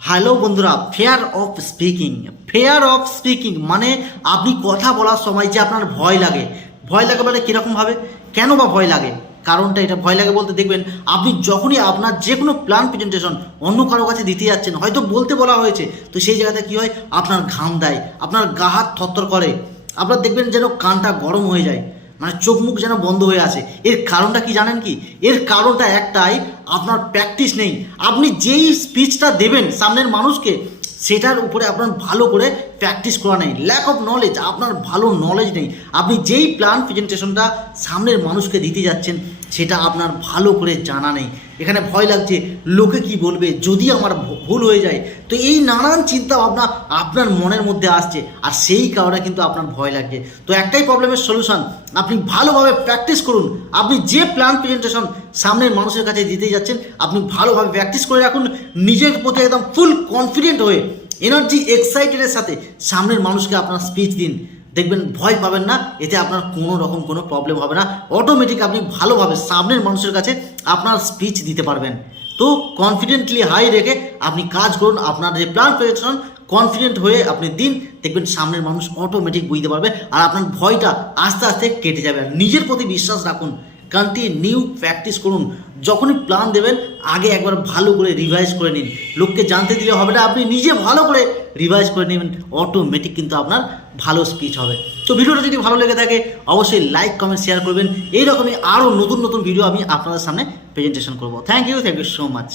Hello বন্ধুরা, fair of speaking মানে আপনি কথা বলার সময় যে আপনার ভয় লাগে মানে কীরকমভাবে, কেন বা ভয় লাগে, কারণটা এটা ভয় লাগে বলতে দেখবেন আপনি যখনই আপনার যে কোনো প্ল্যান প্রেজেন্টেশন অন্য কারো কাছে দিতে যাচ্ছেন, হয়তো বলতে বলা হয়েছে, তো সেই জায়গাতে কী হয়, আপনার ঘাম দেয়, আপনার গা হাত থরথর করে, আপনার দেখবেন যেন কানটা গরম হয়ে যায়, মানে চোখ মুখ যেন বন্ধ হয়ে আসে। এর কারণটা কি জানেন কি? এর কারণটা একটাই, আপনার প্র্যাকটিস নেই। আপনি যেই স্পিচটা দেবেন সামনের মানুষকে, সেটার উপরে আপনার ভালো করে প্র্যাকটিস করা নেই, ল্যাক অফ নলেজ, আপনার ভালো নলেজ নেই। আপনি যেই প্ল্যান প্রেজেন্টেশনটা সামনের মানুষকে দিতে যাচ্ছেন, সেটা আপনার ভালো করে জানা নেই। এখানে ভয় লাগছে, লোকে কি বলবে, যদি আমার ভুল হয়ে যায়, তো এই নানান চিন্তা ভাবনা আপনার মনের মধ্যে আসছে, আর সেই কারণে কিন্তু আপনার ভয় লাগছে। তো একটাই প্রবলেমের সলিউশন, আপনি ভালোভাবে প্র্যাকটিস করুন। আপনি যে প্ল্যান প্রেজেন্টেশন সামনের মানুষের কাছে দিতে যাচ্ছেন, আপনি ভালোভাবে প্র্যাকটিস করে রাখুন, নিজের প্রতি একদম ফুল কনফিডেন্ট হয়ে, এনার্জি এক্সাইটেডের সাথে সামনের মানুষকে আপনার স্পিচ দিন। দেখবেন ভয় পাবেন না, এতে আপনার কোনো রকম কোনো প্রবলেম হবে না, অটোমেটিক আপনি ভালোভাবে সামনের মানুষের কাছে আপনার স্পিচ দিতে পারবেন। তো কনফিডেন্টলি হাই রেখে আপনি কাজ করুন, আপনার যে প্ল্যান প্রেজেন্টেশন কনফিডেন্ট হয়ে আপনি দিন, দেখবেন সামনের মানুষ অটোমেটিক বুঝতে পারবে, আর আপনার ভয়টা আস্তে আস্তে কেটে যাবে। আর নিজের প্রতি বিশ্বাস রাখুন, কন্টিনিউ প্র্যাকটিস করুন। যখনই প্ল্যান দেবেন, আগে একবার ভালো করে রিভাইজ করে নিন। লোককে জানতে দিলে হবে না, আপনি নিজে ভালো করে রিভাইজ করে নেবেন, অটোমেটিক কিন্তু আপনার ভালো স্পিচ হবে। তো ভিডিওটা যদি ভালো লেগে থাকে, অবশ্যই লাইক কমেন্ট শেয়ার করবেন। এইরকমই আরও নতুন নতুন ভিডিও আমি আপনাদের সামনে প্রেজেন্টেশন করবো। Thank you so much.